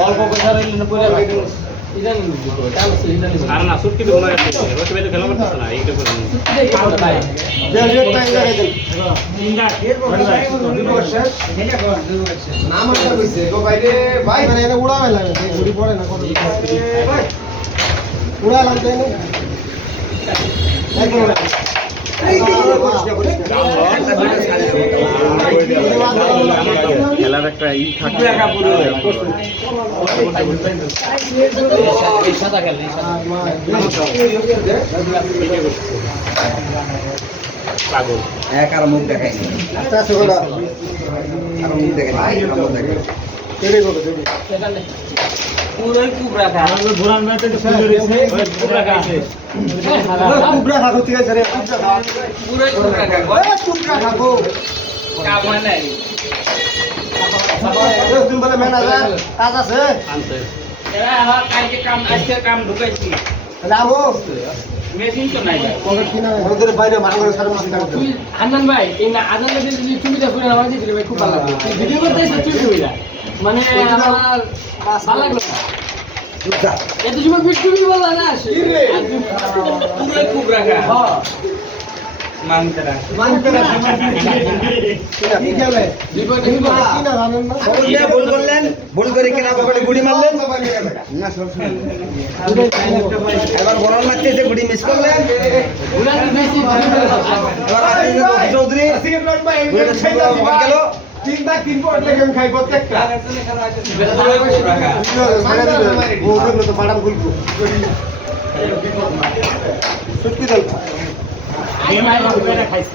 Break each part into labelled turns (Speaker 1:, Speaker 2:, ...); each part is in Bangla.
Speaker 1: অল্প পয়সা রইলে না পয়সা লাগবে
Speaker 2: খেলার একটা ই থাকে।
Speaker 1: সাদা খেলে
Speaker 2: পাগল
Speaker 3: এক আর মুখ দেখায়নি আর মুখ দেখায়নি আর মুখ দেখায়নি
Speaker 1: পুরোই কুবরা খা
Speaker 2: ঘোরান মেতে তো সুন্দর হইছে পুরা গাইছে
Speaker 1: পুরোই কুবরা খা কাম হয় নাই
Speaker 2: আনতে
Speaker 1: এরা আমার কালকে কাম আজকে কাম ঢুকাইছি। মেশিন তো নাই তুই হান্নান ভাই এই না যদি করে আমার দিতে ভাই খুব ভালো লাগল ভিডিও করতে এসে মানে আমার ভালো লাগল এত না পুরো খুব রাখা হ্যাঁ
Speaker 3: ভুল করে কিনা পকেটে গুড়ি মারলেন? এবার বলার মারতেছে গুড়ি মিস করলেন। চৌধুরী। গুড়িটা সঙ্গে ভয় গেল
Speaker 1: আই ভাই খাইছে।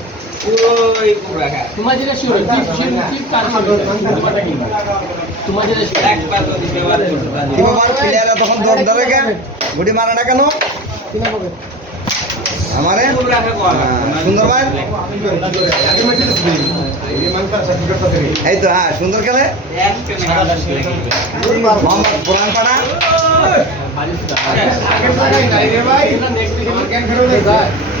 Speaker 1: তোমার যেটা টিপ টিপ তোমার যেটা
Speaker 3: প্লেয়াররা তখন দৌড় ধরে কেন? গুড়ি মারে না কেন? আমারে?
Speaker 1: রাখা
Speaker 3: সুন্দর ভাই? এই তো হ্যাঁ সুন্দর খেলে? মোহাম্মদ পুরান পাড়া?
Speaker 2: তিন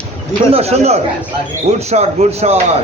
Speaker 3: সুন্দর সুন্দর গুড শট গুড শট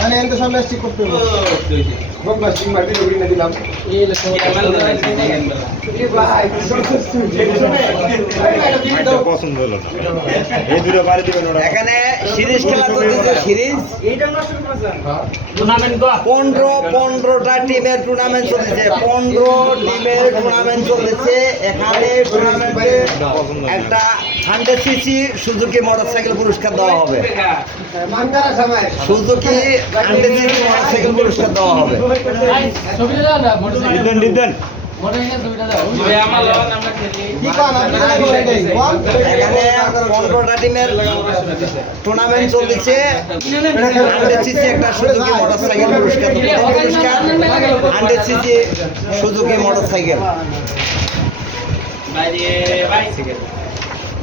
Speaker 4: মানে এত সব ঠিক করতে হবে।
Speaker 2: পছন্দ হলো না এই দুটো বাড়ি দিবেন ওরা
Speaker 3: এখানে সিরিজ খেলা চলতেছে সিরিজ। পনেরো পনেরোটা টিমের টুর্নামেন্ট চলতেছে। পনেরো টিমের টুর্নামেন্ট চলতেছে। এখানে টুর্নামেন্টে একটা হান্ড্রেড সিসি সুজুকি মোটরসাইকেল পুরস্কার দেওয়া হবে। সুজুকি হান্ড্রেড সিসি মোটরসাইকেল পুরস্কার দেওয়া হবে।
Speaker 1: ছবিটা দাও না মোটরসাইকেল
Speaker 2: দিতেন দিতেন
Speaker 1: মোটরসাইকেল ছবিটা দাও আমার লাগান আমরা খেলি
Speaker 3: এখানে পনেরোটা টিমের টুর্নামেন্ট চলতেছে। হান্ড্রেড সিসি একটা সুজুকি মোটরসাইকেল পুরস্কার পুরস্কার। Hundred CC motorcycle.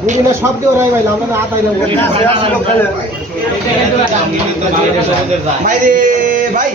Speaker 5: বিভিন্ন শব্দ ওরাই ভাই আমরা না
Speaker 4: আতাই দেবো ভাই ভাই